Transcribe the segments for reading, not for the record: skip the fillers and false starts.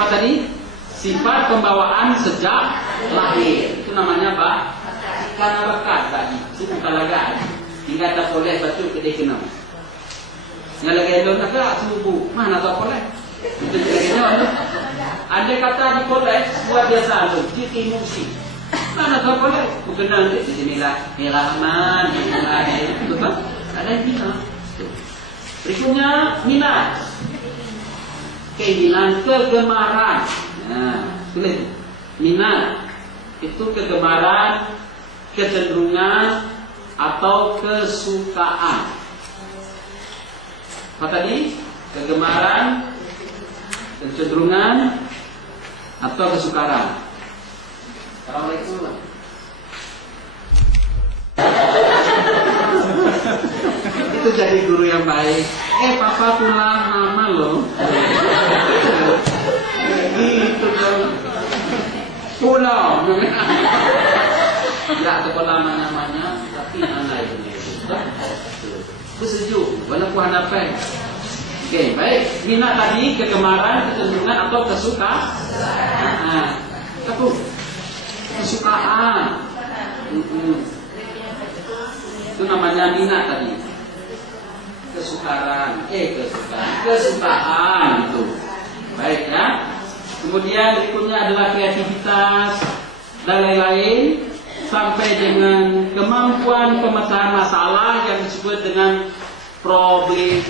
Apa tadi? Sifat pembawaan sejak lahir. Itu namanya apa? Karena bakat tadi. Itu bukan laga. Tinggal tak boleh batu ke dia kena. Yang lagi elok agak subuh. Mana tak boleh? Itu juga ada kata di kolej buat biasa tu. Kita emosi. Mana tak boleh? Bukan nanti di sinilah Rahman, itu kan? Ada yang bilang. Berikutnya minat. Keinginan, kegemaran. Nah, tulis minat itu kegemaran, kecenderungan atau kesukaan. Apa tadi? Kegemaran, kecenderungan atau kesukaan. Assalamualaikum. Itu jadi guru yang baik. Papa pulang mama loh. Gitu dong. Pulau. Tidak tahu namanya, tapi anak ini. Itu sejuk. Walaupun hadapan. Oke, baik. Minat tadi kegemaran, kecenderungan atau kesukaan. Apa? Kesukaan. Itu namanya minat tadi. Kesukaan itu. Baik ya. Kemudian berikutnya adalah kreativitas dan lain-lain sampai dengan kemampuan pemecahan masalah yang disebut dengan problem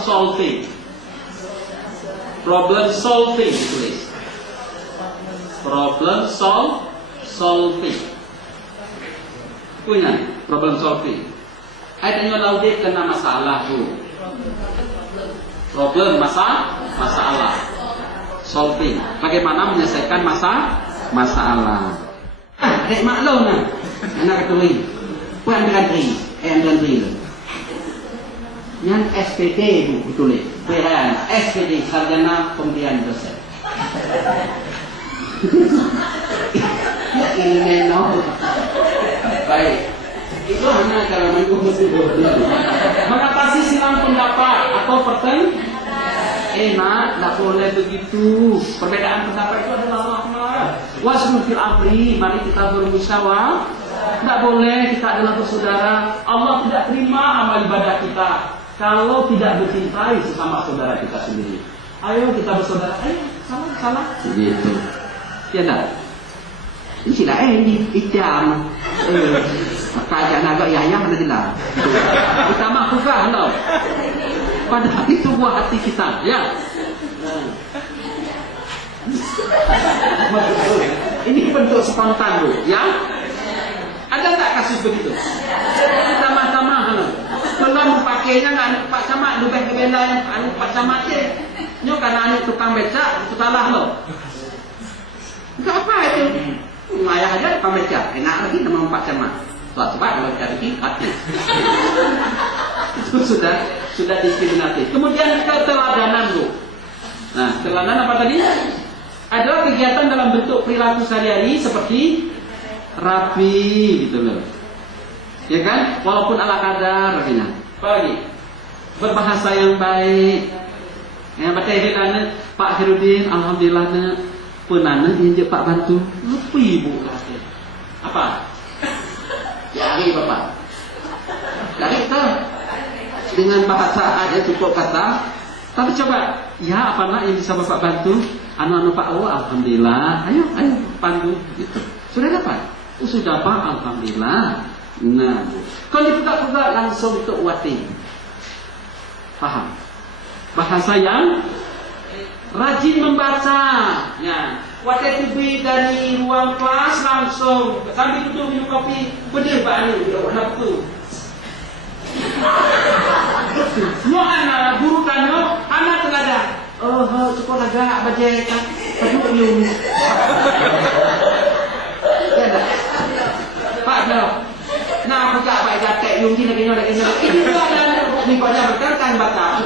solving. Problem solving ditulis. Problem solving. Punya problem solving. Ayatnya laudit kena masalah tu. Problem masalah. Solving. Bagaimana menyelesaikan masalah. Adik maklum lah. Anak ketui. Puan dengan tri. Dengan tri. Yang SPD bu tulis. Beran. SPD sarjana pemberian dosen. Ini no. Baik. Itu hanya kalau mengikuti mengatasi silang pendapat atau nak, tak boleh begitu. Perbedaan pendapat itu adalah rahmat. Wasnu fil amri, mari kita bermusyawarah. Tak boleh kita adalah bersaudara. Allah tidak terima amal ibadah kita kalau tidak mencintai sesama saudara kita sendiri. Ayo kita bersaudara. Ayo, sama. Begitu. Ya tak? Ini sila ijam. Kajian agak yayang ada jelas. Kita maafkan tau. Padahal itu buah hati kita, ya. Ini bentuk spontan, Bu, ya. Ada tak kasus begitu? Sama-sama, belum pakainya nggak Pak Camat, lebih ke benda yang Pak Camat je. Nyo karena anu tukang becak, itu salah lo. Enggak apa itu. Ayah aja tukang becak, enak lagi sama Pak Camat. Sebab kalau cari hati. Itu sudah diskriminatif. Kemudian keteladanan, Bu. Nah, keteladanan apa tadi? Adalah kegiatan dalam bentuk perilaku sehari-hari seperti rapi gitu loh. Ya kan? Walaupun ala kadar artinya. Apalagi? Berbahasa yang baik. Yang baca hilangnya Pak Hirudin, alhamdulillahnya penana injek Pak bantu. Lepi Bu kasih. Apa? Cari Bapak. Cari kita dengan bahasa aja cukup kata. Tapi coba, ya apa nak yang bisa Bapak bantu? Anu-anu Pak, oh alhamdulillah. Ayo pandu gitu. Sudah dapat? Sudah Pak, alhamdulillah. Nah, kalau dibuka-buka langsung itu wati. Paham? Bahasa yang rajin membaca. Ya. Waktu itu dari ruang kelas langsung sambil duduk minum kopi, bener Pak Anu, warna betul. Semua anak guru tanya, anak terada. Sekolah gak baca kan, penuh yung. Pak jawab. Nah, aku tak baca jatek yung sini kena. Ini juga ada minggunya betul kan baca.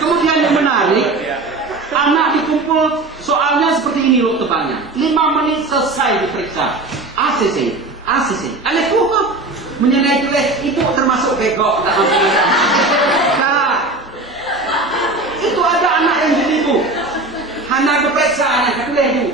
Kemudian yang menarik. Anak dikumpul soalnya seperti ini loh tebangnya. 5 menit selesai diperiksa. ACC. Alekuh menyenai tulis ibu termasuk bego. Karena ada periksaan yang kedua itu.